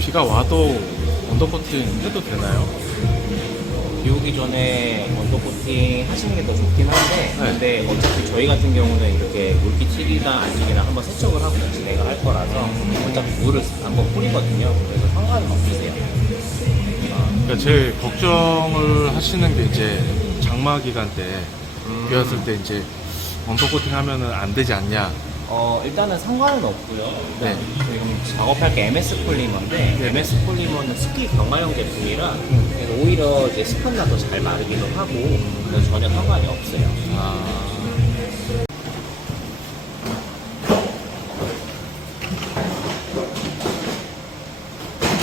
비가 와도 언더코팅 해도 되나요? 비 오기 전에 언더코팅 하시는 게 더 좋긴 한데, 네. 근데 어차피 저희 같은 경우는 이렇게 물기 칠이나 안쪽이나 한번 세척을 하고 진행을 할 거라서 어차피 물을 한번 뿌리거든요. 그래서 상관은 없으세요. 그러니까 제일 걱정을 하시는 게 이제 장마 기간 때 비 왔을 때 이제 언더코팅 하면은 안 되지 않냐. 일단은 상관은 없고요. 네. 지금 작업할 게 MS 폴리머인데, 네. MS 폴리머는 습기 강화형 제품이라 그래서 오히려 이제 습한나 더 잘 마르기도 하고, 그래서 전혀 상관이 없어요. 아.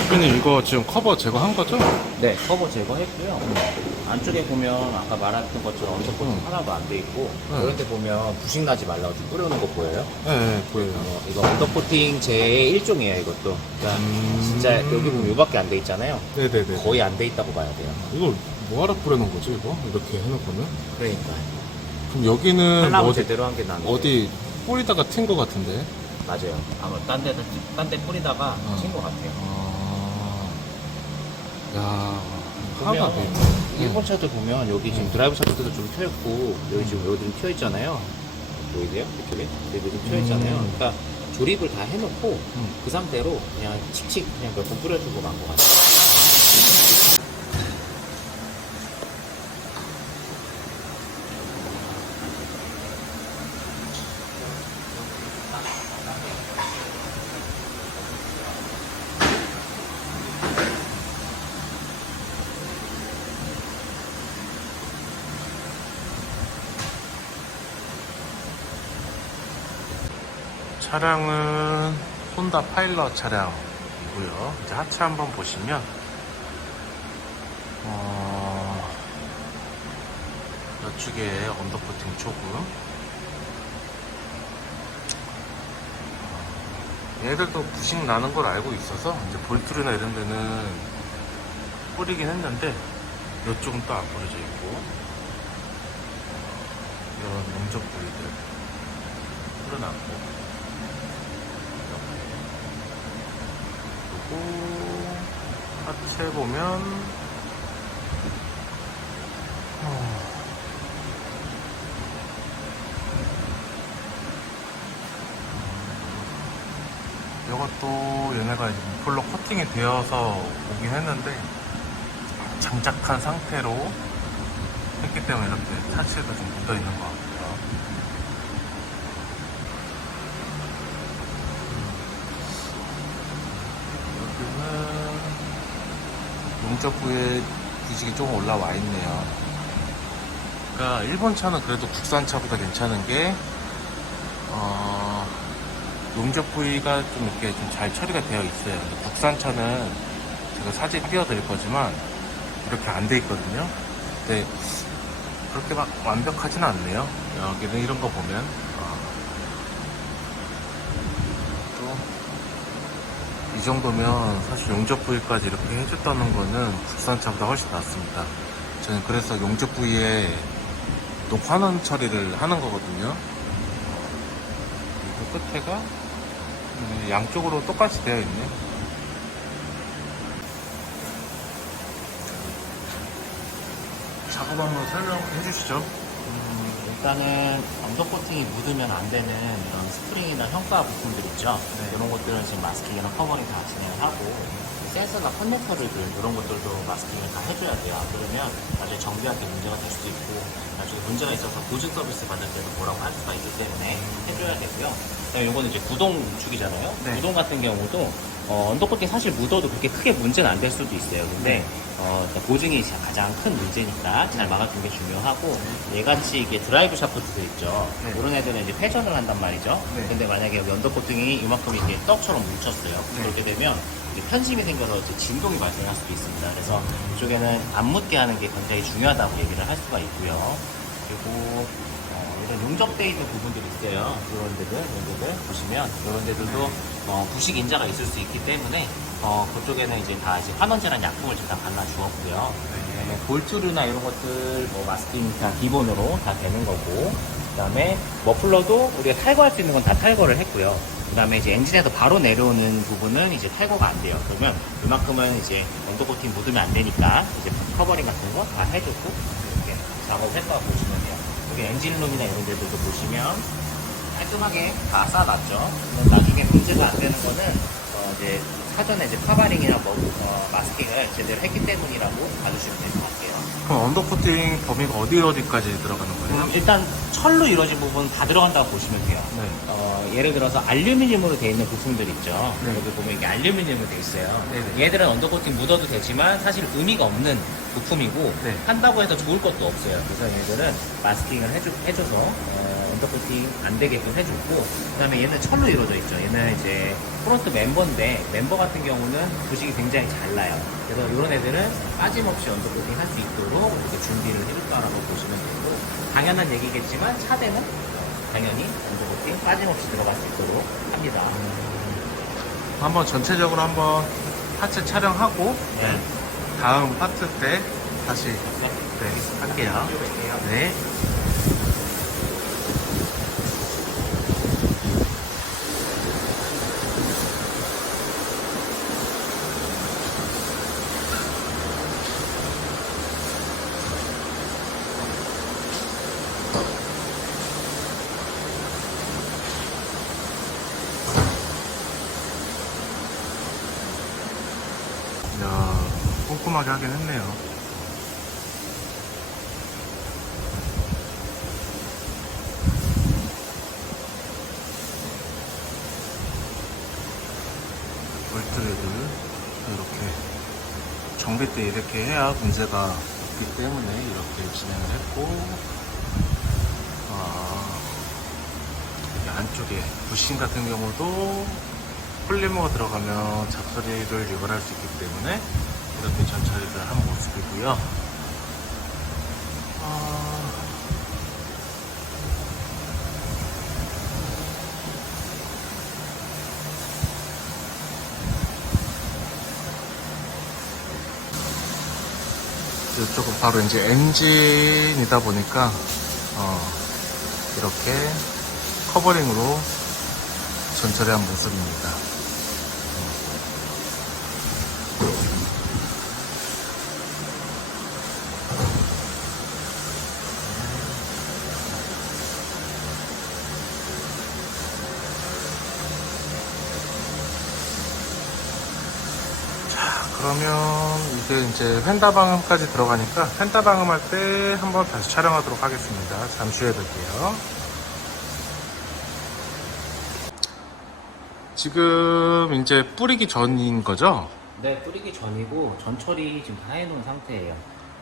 대표님 이거 지금 커버 제거한 거죠? 네, 커버 제거했고요. 안쪽에 보면 아까 말했던 것처럼 언더코팅 하나도 안 돼 있고, 이런 데 보면 부식 나지 말라고 좀 뿌려놓은 거 보여요? 네, 보여요. 이거 언더코팅 제 1종이에요, 이것도. 그러니까 진짜 여기 보면 요밖에 안 돼 있잖아요. 네네네. 거의 안 돼 있다고 봐야 돼요. 이걸 뭐하러 뿌려놓은 거지 이거? 이렇게 해놓고는? 그러니까. 그럼 여기는 하려면 어디, 제대로 한 게 나은 어디 뿌리다가 튄 거 같은데? 맞아요. 아마 딴 데 뿌리다가 튄 것 같아요. 야, 보면 하가 돼. 일본 차들 보면 여기 지금 드라이브 샤프트도 좀 튀었고, 여기 지금 여기 좀 튀어 있잖아요. 보이세요? 이쪽에? 여기 좀 튀어 있잖아요. 그러니까 조립을 다 해놓고 그 상태로 그냥 칙칙 그냥 몇 번 뿌려주고 간 것 같아요. 차량은 혼다 파일럿 차량이고요. 이제 하체 한번 보시면 이쪽에 언더코팅 조금 얘들도 부식 나는 걸 알고 있어서 이제 볼트나 이런 데는 뿌리긴 했는데 이쪽은 또 안 뿌려져 있고 이런 용접 부위들 뿌려놨고 그리고 하체 보면 이것도 얘네가 이제 무플러 코팅이 되어서 오긴 했는데 장착한 상태로 했기 때문에 이렇게 차체도 좀 묻어 있는 것 같고요. 여기는 용접부에 비직이 조금 올라와 있네요. 그러니까 일본 차는 그래도 국산 차보다 괜찮은 게 용접 부위가 좀 이렇게 좀 잘 처리가 되어 있어요. 근데 국산 차는 제가 사진 띄워드릴 거지만 이렇게 안 돼 있거든요. 근데 그렇게 막 완벽하진 않네요. 여기는 이런 거 보면 또 이 정도면 사실 용접 부위까지 이렇게 해줬다는 거는 국산 차보다 훨씬 낫습니다. 저는 그래서 용접 부위에 녹화는 처리를 하는 거거든요. 그리고 끝에가 양쪽으로 똑같이 되어 있네. 작업 한번 설명해 주시죠. 일단은 언더코팅이 묻으면 안 되는 이런 스프링이나 형과 부품들 있죠. 네. 이런 것들은 지금 마스킹이랑 커버링 다 진행을 하고, 센서나 커넥터를 이런 것들도 마스킹을 다 해줘야 돼요. 안 그러면 나중에 정비할 때 문제가 될 수도 있고, 나중에 문제가 있어서 보증 서비스 받을 때도 뭐라고 할 수가 있기 때문에 해줘야 되고요. 그다음에 이거는 이제 구동 축이잖아요. 네. 구동 같은 경우도 언더코팅 사실 묻어도 그렇게 크게 문제는 안 될 수도 있어요. 근데 일단 보증이 가장 큰 문제니까 잘 막아주는 게 중요하고, 얘같이 이게 드라이브 샤프트들 있죠. 네. 이런 애들은 이제 회전을 한단 말이죠. 네. 근데 만약에 여기 언더코팅이 이만큼 이렇게 떡처럼 뭉쳤어요. 네. 그렇게 되면 이제 편심이 생겨서 이제 진동이 발생할 수도 있습니다. 그래서 이쪽에는 안 묻게 하는 게 굉장히 중요하다고 얘기를 할 수가 있고요. 그리고 이런 용접되어 있는 부분들이 있어요. 이런 데들 보시면 이런 데들도 부식 인자가 있을 수 있기 때문에 그쪽에는 이제 다 이제 환원제란 약품을 제가 발라 주었고요. 그다음에 볼트류나 이런 것들 뭐 마스킹 다 기본으로 다 되는 거고, 그다음에 머플러도 우리가 탈거할 수 있는 건 다 탈거를 했고요. 그다음에 이제 엔진에서 바로 내려오는 부분은 이제 탈거가 안 돼요. 그러면 이만큼은 이제 언더코팅 묻으면 안 되니까 이제 커버링 같은 거 다 해줬고 이렇게 작업했다고 보시면 돼요. 여기 엔진룸이나 이런 데들도 보시면 깔끔하게 다 쌓아놨죠. 나중에 문제가 안 되는 거는 이제 사전에 이제 카바링이나 마스킹을 제대로 했기 때문이라고 봐주시면 될 것 같아요. 그럼 언더코팅 범위가 어디까지 들어가는 거예요? 일단 철로 이루어진 부분 다 들어간다고 보시면 돼요. 네. 예를 들어서 알루미늄으로 되어 있는 부품들 있죠. 네. 여기 보면 이게 알루미늄으로 되어 있어요. 네네. 얘들은 언더코팅 묻어도 되지만 사실 의미가 없는 부품이고 네. 한다고 해서 좋을 것도 없어요. 그래서 얘들은 마스킹을 해줘서 언더코팅 안 되게끔 해주고, 그 다음에 얘는 철로 이루어져 있죠. 얘는 이제 프론트 멤버인데 멤버 같은 경우는 부식이 굉장히 잘 나요. 그래서 이런 애들은 빠짐없이 언더코팅 할 수 있도록 이렇게 준비를 해줬다라고 보시면 되고, 당연한 얘기겠지만 차대는 당연히 언더코팅 빠짐없이 들어갈 수 있도록 합니다. 한번 전체적으로 한번 파츠 촬영하고 네. 다음 파트 때 다시 할게요. 네. 이야, 꼼꼼하게 하긴 했네요. 볼트레드 이렇게 정비 때 이렇게 해야 문제가 없기 때문에 이렇게 진행을 했고, 여기 안쪽에 부신 같은 경우도 폴리머가 들어가면 잡소리를 유발할 수 있기 때문에 이렇게 전처리를 한 모습이고요. 이쪽은 바로 이제 엔진이다 보니까 이렇게 커버링으로 전처리한 모습입니다. 그러면 이게 이제 휀다 방음까지 들어가니까 휀다 방음할 때 한번 다시 촬영하도록 하겠습니다. 잠시 후에 뵐게요. 지금 이제 뿌리기 전인 거죠? 네, 뿌리기 전이고 전처리 지금 다 해놓은 상태예요.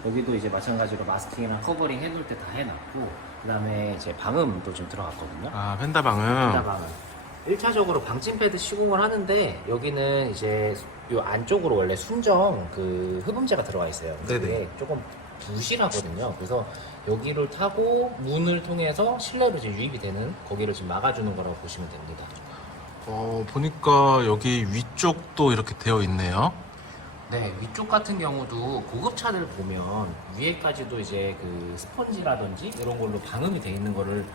여기도 이제 마찬가지로 마스킹이랑 커버링 해놓을 때 다 해놨고, 그 다음에 이제 방음도 좀 들어갔거든요. 아, 휀다 방음. 방음. 1차적으로 방진 패드 시공을 하는데, 여기는 이제 요 안쪽으로 원래 순정 그 흡음재가 들어가 있어요. 네네. 그게 조금 부실하거든요. 그래서 여기를 타고 문을 통해서 실내로 이제 유입이 되는 거기를 지금 막아주는 거라고 보시면 됩니다. 보니까 여기 위쪽도 이렇게 되어 있네요. 네, 위쪽 같은 경우도 고급차들 보면 위에까지도 이제 그 스펀지라든지 이런 걸로 방음이 되어 있는 거를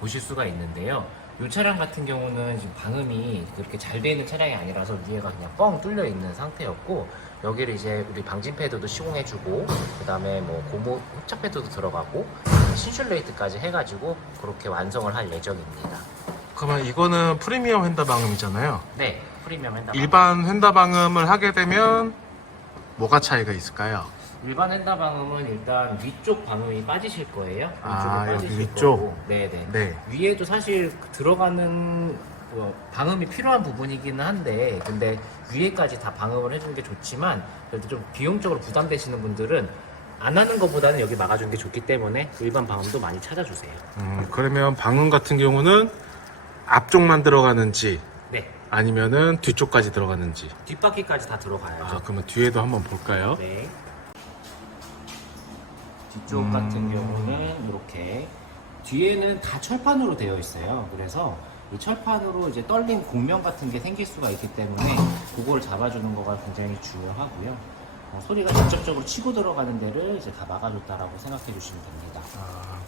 보실 수가 있는데요. 이 차량 같은 경우는 지금 방음이 그렇게 잘 되어 있는 차량이 아니라서 위에가 그냥 뻥 뚫려 있는 상태였고, 여기를 이제 우리 방진 패드도 시공해주고, 그 다음에 뭐 고무 흡착 패드도 들어가고 신슐레이트까지 해가지고 그렇게 완성을 할 예정입니다. 그러면 이거는 프리미엄 휀다 방음이잖아요. 네, 프리미엄 핸다. 일반 휀다 방음을 하게 되면 뭐가 차이가 있을까요? 일반 핸다 방음은 일단 위쪽 방음이 빠지실 거예요. 위쪽에 아, 여기 빠지실 위쪽? 거고. 네네. 네. 위에도 사실 들어가는 방음이 필요한 부분이기는 한데, 근데 위에까지 다 방음을 해주는 게 좋지만, 그래도 좀 비용적으로 부담되시는 분들은 안 하는 것보다는 여기 막아주는 게 좋기 때문에 일반 방음도 많이 찾아주세요. 그러면 방음 같은 경우는 앞쪽만 들어가는지 네. 아니면은 뒤쪽까지 들어가는지. 뒷바퀴까지 다 들어가야죠. 그러면 뒤에도 한번 볼까요? 네. 뒤쪽 같은 경우는 이렇게 뒤에는 다 철판으로 되어 있어요. 그래서 이 철판으로 이제 떨린 곡면 같은 게 생길 수가 있기 때문에 그걸 잡아주는 거가 굉장히 중요하고요. 소리가 직접적으로 치고 들어가는 데를 이제 다 막아줬다라고 생각해 주시면 됩니다.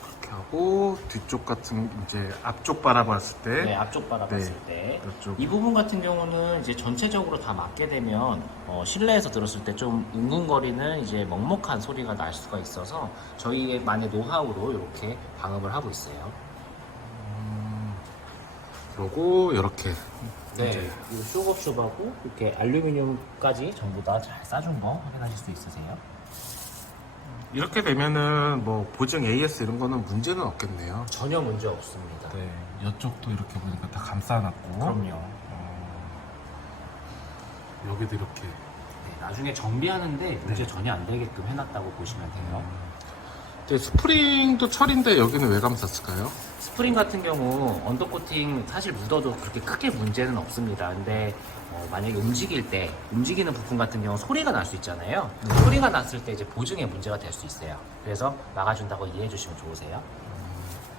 그렇게 이렇게 하고 뒤쪽 같은 이제 앞쪽 바라봤을 때 네, 앞쪽 바라봤을 네, 때. 이쪽. 이 부분 같은 경우는 이제 전체적으로 다 맞게 되면 실내에서 들었을 때 좀 웅웅거리는 이제 먹먹한 소리가 날 수가 있어서 저희만의 노하우로 이렇게 방음을 하고 있어요. 그리고 이렇게 네, 이 쇼업숍하고 이렇게 알루미늄까지 전부 다 잘 싸준 거 확인하실 수 있으세요? 이렇게 되면은 뭐 보증 AS 이런 거는 문제는 없겠네요. 전혀 문제 없습니다. 네, 이쪽도 이렇게 보니까 다 감싸놨고. 그럼요. 여기도 이렇게. 네, 나중에 정비하는데 문제 전혀 안 되게끔 해놨다고 보시면 돼요. 근데 스프링도 철인데 여기는 왜 감쌌을까요? 스프링 같은 경우 언더코팅 사실 묻어도 그렇게 크게 문제는 없습니다. 근데 만약에 움직이는 부품 같은 경우 소리가 날 수 있잖아요. 소리가 났을 때 이제 보증에 문제가 될 수 있어요. 그래서 막아준다고 이해해 주시면 좋으세요.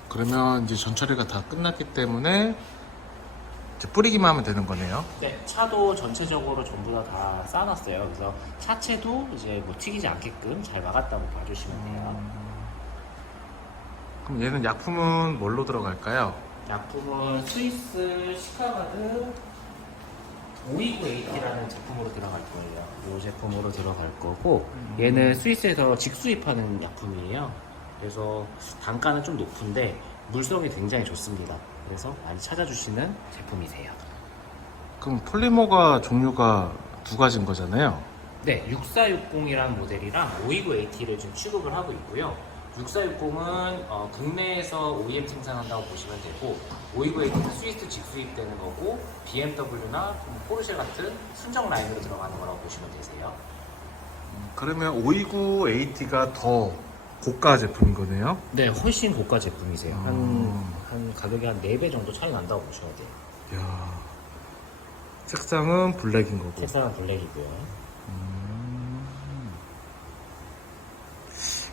그러면 이제 전처리가 다 끝났기 때문에 이제 뿌리기만 하면 되는 거네요. 네, 차도 전체적으로 전부 다 쌓아놨어요. 그래서 차체도 이제 뭐 튀기지 않게끔 잘 막았다고 봐주시면 돼요. 그럼 얘는 약품은 뭘로 들어갈까요? 약품은 스위스 시카가드 529AT라는 제품으로 들어갈 거예요. 이 제품으로 들어갈 거고 얘는 스위스에서 직수입하는 약품이에요. 그래서 단가는 좀 높은데 물성이 굉장히 좋습니다. 그래서 많이 찾아주시는 제품이세요. 그럼 폴리머가 종류가 두 가지인 거잖아요. 네, 6460이라는 모델이랑 529AT를 지금 취급을 하고 있고요. 6460은 국내에서 OEM 생산한다고 보시면 되고 529AT는 스위스 직수입되는 거고 BMW나 포르쉐 같은 순정 라인으로 들어가는 거라고 보시면 되세요. 그러면 529AT가 더 고가 제품인 거네요. 네, 훨씬 고가 제품이세요. 한 가격이 한 4배 정도 차이 난다고 보셔야 돼요. 이야. 색상은 블랙인 거고. 색상은 블랙이고요.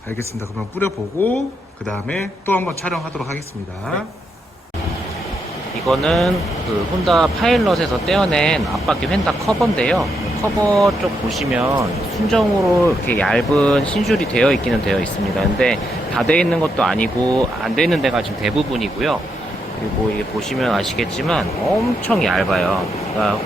알겠습니다. 그러면 뿌려보고 그 다음에 또 한번 촬영하도록 하겠습니다. 이거는 그 혼다 파일럿에서 떼어낸 앞바퀴 휀다 커버인데요. 커버 쪽 보시면 순정으로 이렇게 얇은 신줄이 되어 있기는 되어 있습니다. 근데 다 되어 있는 것도 아니고 안 되어 있는 데가 지금 대부분이고요. 그리고 이게 보시면 아시겠지만 엄청 얇아요. 그러니까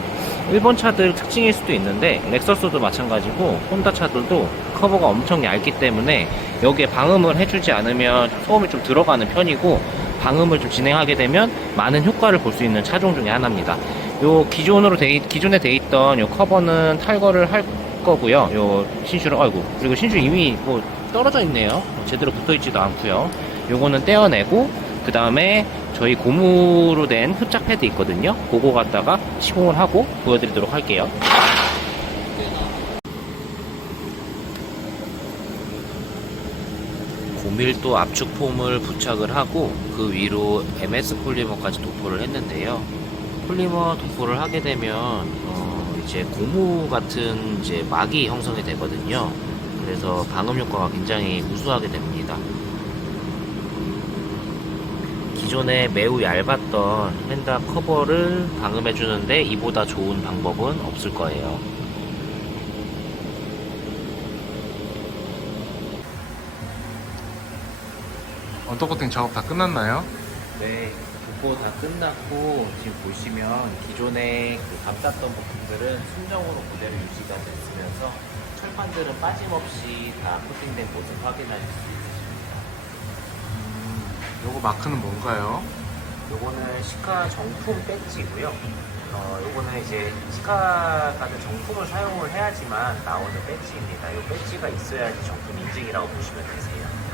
일본 차들 특징일 수도 있는데 렉서스도 마찬가지고 혼다 차들도 커버가 엄청 얇기 때문에 여기에 방음을 해주지 않으면 소음이 좀 들어가는 편이고 방음을 좀 진행하게 되면 많은 효과를 볼 수 있는 차종 중에 하나입니다. 요 기존에 돼 있던 요 커버는 탈거를 할 거고요. 요 신줄은 그리고 신줄 이미 뭐 떨어져 있네요. 제대로 붙어 있지도 않고요. 요거는 떼어내고 그 다음에 저희 고무로 된 흡착 패드 있거든요. 그거 갖다가 시공을 하고 보여드리도록 할게요. 고밀도 압축 폼을 부착을 하고 그 위로 MS 폴리머까지 도포를 했는데요. 폴리머 도포를 하게 되면 이제 고무 같은 이제 막이 형성이 되거든요. 그래서 방음 효과가 굉장히 우수하게 됩니다. 기존에 매우 얇았던 휀다 커버를 방음해 주는데 이보다 좋은 방법은 없을 거예요. 언더코팅 작업 다 끝났나요? 네, 도포 다 끝났고 지금 보시면 기존에 감쌌던 부품들은 순정으로 그대로 유지가 됐으면서 철판들은 빠짐없이 다 코팅된 모습 확인하실 수 있으십니다. 요거 마크는 뭔가요? 요거는 시카 정품 배지고요. 요거는 이제 시카 가는 정품을 사용을 해야지만 나오는 배지입니다. 요 배지가 있어야지 정품 인증이라고 보시면 되세요.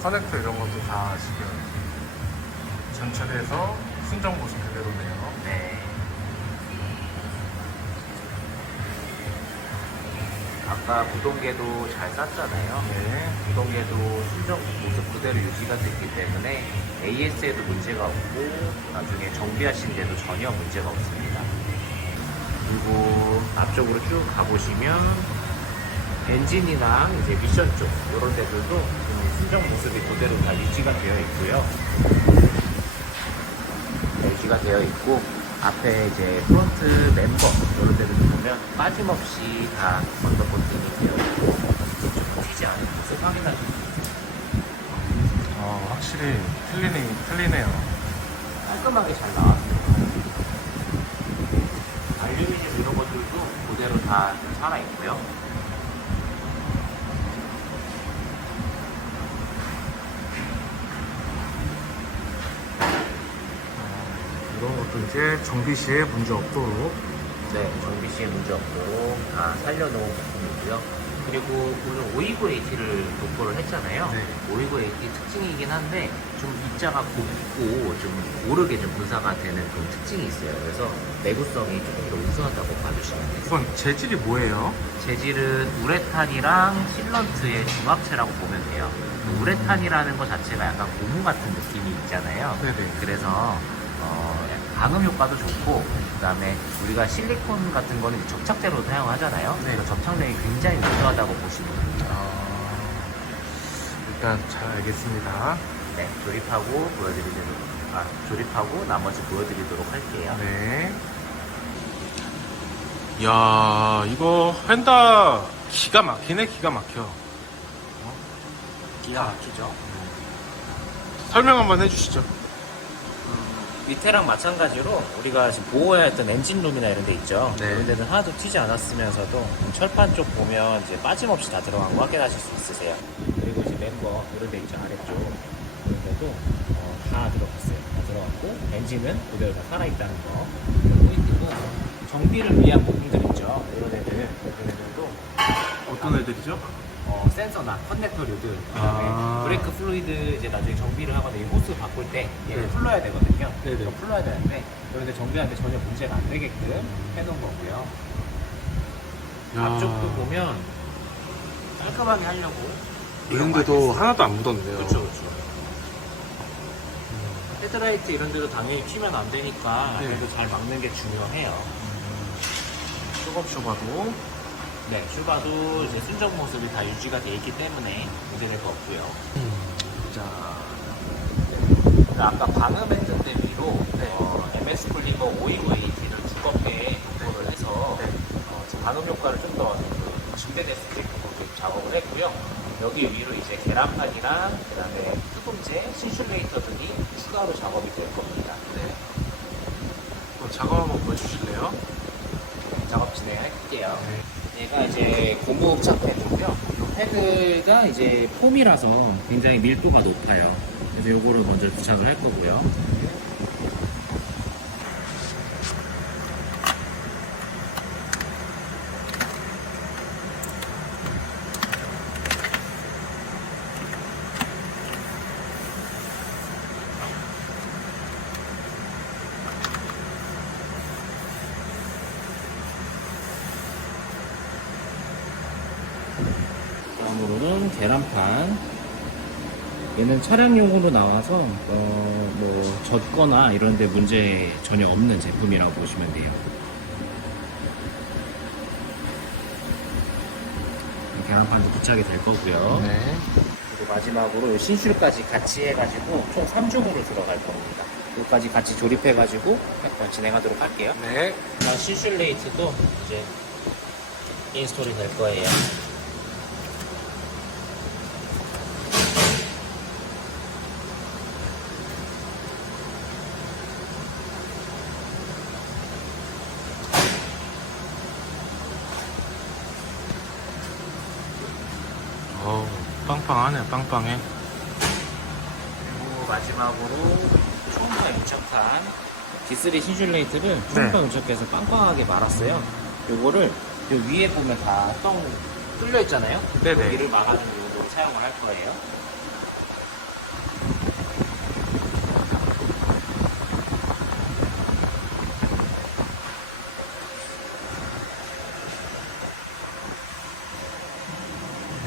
커넥터 이런 것도 다 지금 전철에서 순정 모습 그대로네요. 네. 아까 구동계도 잘 쌌잖아요. 네. 구동계도 순정 모습 그대로 유지가 됐기 때문에 AS에도 문제가 없고 나중에 정비하시는데도 전혀 문제가 없습니다. 그리고 앞쪽으로 쭉 가보시면 엔진이랑 이제 미션 쪽 이런 데들도 순정 모습이 그대로 다 유지가 되어 있고요. 유지가 되어 있고 앞에 이제 프론트 멤버 이런 데를 보면 빠짐없이 다 언더코팅이 되어 있고 좀 튀지 않은 모습 확인하실 수 있습니다. 확실히 틀리네요. 깔끔하게 잘 나왔어요. 알루미늄 이런 것들도 그대로 다 살아있고요. 이런 것도 이제 정비 시에 문제 없도록. 네, 정비 시에 문제 없도록 다 살려놓은 부품이고요. 그리고 오늘 529AT를 도포를 했잖아요. 네. 529AT 특징이긴 한데 좀 입자가 곱고 좀 고르게 좀 분사가 되는 그런 특징이 있어요. 그래서 내구성이 조금 더 우수하다고 봐주시면 돼요. 이건 재질이 뭐예요? 재질은 우레탄이랑 실런트의 중합체라고 보면 돼요. 우레탄이라는 것 자체가 약간 고무 같은 느낌이 있잖아요. 네네. 그래서 방음 효과도 좋고, 그 다음에 우리가 실리콘 같은 거는 이제 접착제로 사용하잖아요. 네. 그래서 접착력이 굉장히 우수하다고 보시면 됩니다. 일단 잘 알겠습니다. 네, 조립하고 나머지 보여드리도록 할게요. 네. 이야, 이거 펜다 기가 막히네, 기가 막혀. 기가 막히죠. 설명 한번 해주시죠. 밑에랑 마찬가지로 우리가 지금 보호해야 했던 엔진룸이나 이런 데 있죠. 네. 이런 데는 하나도 튀지 않았으면서도 철판 쪽 보면 이제 빠짐없이 다 들어간 거 확인하실 수 있으세요. 그리고 이제 멤버 이런 데 있죠, 아래쪽. 이런 데도 다 들어갔어요. 다 들어갔고 엔진은 그대로 다 살아있다는 거. 포인트고, 정비를 위한 부품들 있죠. 이런 애들도 어떤 애들이죠? 센서나 커넥터 류들, 그다음에 브레이크 플루이드 이제 나중에 정비를 하거나 이 호스 바꿀 때 얘를 네. 풀러야 되거든요. 네네. 이거 풀러야 되는데 이런데 정비하는데 전혀 문제가 안 되게끔 해놓은 거고요. 앞쪽도 보면 깔끔하게 하려고. 이런데도 하나도 안 묻었네요. 그렇죠. 헤드라이트 이런 데도 당연히 튀면 안 되니까 네. 그래도 잘 막는 게 중요해요. 쇼바도. 네, 슈바도 이제 순정 모습이 다 유지가 돼 있기 때문에 문제될 거 없고요. 자, 아까 방음했던 데 위로 MS 플리버 529AT를 두껍게 도포를 해서 방음 효과를 좀 더 증대될 수 있게끔 그렇게 작업을 했고요. 여기 위로 이제 계란판이랑 그다음에 뚜껑제, 신슐레이터 등이 추가로 작업이 될 겁니다. 네. 작업 한번 보여주실래요? 작업 진행할게요. 얘가 이제 고무 흡착 패드고요. 이 패드가 이제 폼이라서 굉장히 밀도가 높아요. 그래서 요거를 먼저 부착을 할 거고요. 다음으로는 계란판. 얘는 차량용으로 나와서 뭐 젖거나 이런 데 문제 전혀 없는 제품이라고 보시면 돼요. 계란판도 부착이 될 거고요. 네. 그리고 마지막으로 신슐까지 같이 해가지고 총 3중으로 들어갈 겁니다. 여기까지 같이 조립해가지고 진행하도록 할게요. 네. 그다음 신슐 레이트도 이제 인스톨이 될 거예요. 빵빵하네, 빵빵해. 그리고 마지막으로 초음파 인척한 D3 신슐레이트를 초음파 인척해서 빵빵하게 말았어요. 요거를 요 위에 보면 다 똥 뚫려 있잖아요. 네네. 여기를 막아주는 용도로 사용을 할 거예요.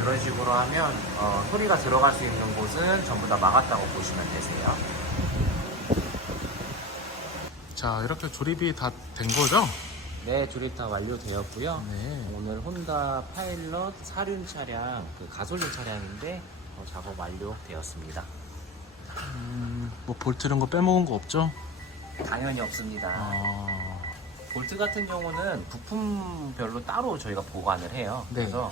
이런 식으로 하면 소리가 들어갈 수 있는 곳은 전부 다 막았다고 보시면 되세요. 자, 이렇게 조립이 다 된 거죠? 네, 조립 다 완료되었고요. 네. 오늘 혼다 파일럿 사륜 차량, 가솔린 차량인데 작업 완료되었습니다. 뭐 볼트 이런 거 빼먹은 거 없죠? 당연히 없습니다. 볼트 같은 경우는 부품별로 따로 저희가 보관을 해요. 네. 그래서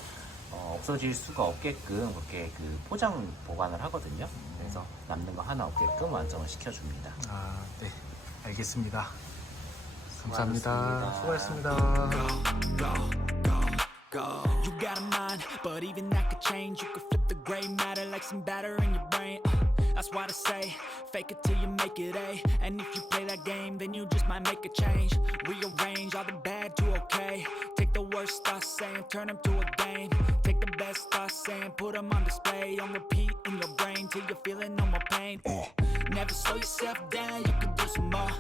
없어질 수가 없게끔 그렇게 그 포장 보관을 하거든요. 그래서 남는 거 하나 없게끔 완성을 시켜줍니다. 아, 네. 알겠습니다. 감사합니다. 수고하셨습니다. 수고하셨습니다. You got a mind, but even that could change. You could flip the gray matter like some batter in your brain. That's why I say, fake it till you make it A. And if you play that game, then you just might make a change. Rearrange all the bad to okay. Take the worst thoughts saying, turn them to a game. Take the best thoughts saying, put them on display. On repeat in your brain till you're feeling no more pain. Never slow yourself down, you can do some more.